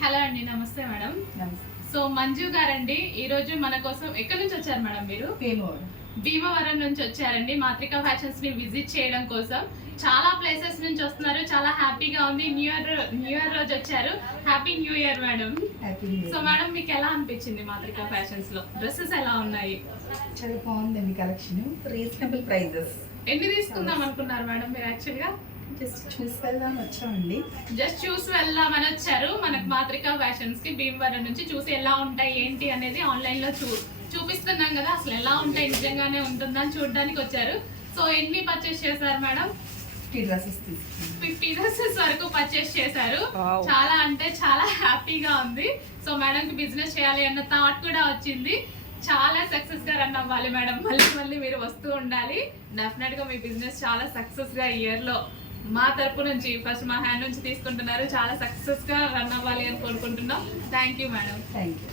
Hello అండి, నమస్తే madam. నమస్తే. సో మంజు గారండి, ఈ రోజు మన కోసం ఎక్కడి నుంచి వచ్చారు మేడం? మీరు భీమవరం నుంచి వచ్చారండి మాత్రిక ఫ్యాషన్స్ ని విజిట్ చేయడం కోసం. చాలా ప్లేసెస్ నుంచి వస్తున్నారు, చాలా హ్యాపీగా ఉంది. న్యూ ఇయర్ రోజు వచ్చారు. Happy new year madam. So madam, మీకు ఎలా అనిపించింది మాత్రిక ఫ్యాషన్స్ లో? డ్రెస్సెస్ ఎలా ఉన్నాయి? చాలా బాగుందండి కలెక్షన్, రీజనబుల్ ప్రైజెస్. ఎన్ని తీసుకుందాం అనుకున్నారు మేడం మీరు? యాక్చువల్ గా జస్ట్ చూసి వెళ్దాం వచ్చామండి. జస్ట్ చూసి వెళ్దామని వచ్చారు. మనకు మాత్రిక ఫ్యాషన్స్ కి భీమవరం నుంచి చూసి ఎలా ఉంటాయి ఏంటి అనేది ఆన్లైన్ లో చూపిస్తున్నాం కదా, అసలు ఎలా ఉంటాయి, నిజంగానే ఉంటుందని చూడడానికి వచ్చారు. సో ఎన్ని పర్చేస్ చేశారు మేడం? 50 డ్రెస్సెస్ వరకు పర్చేస్ చేశారు. చాలా అంటే చాలా హ్యాపీగా ఉంది. సో మేడం కి బిజినెస్ చేయాలి అన్న థాట్ కూడా వచ్చింది. చాలా సక్సెస్ గా రన్ అవ్వాలి మేడం. మళ్ళీ మీరు వస్తూ ఉండాలి. డెఫినెట్ గా మీ బిజినెస్ చాలా సక్సెస్ గా ఇయర్ లో మా తరపు నుంచి, ఫస్ట్ మా హ్యాండ్ నుంచి తీసుకుంటున్నారు, చాలా సక్సెస్ గా రన్ అవ్వాలి అని కోరుకుంటున్నాం. Thank you madam. Thank you.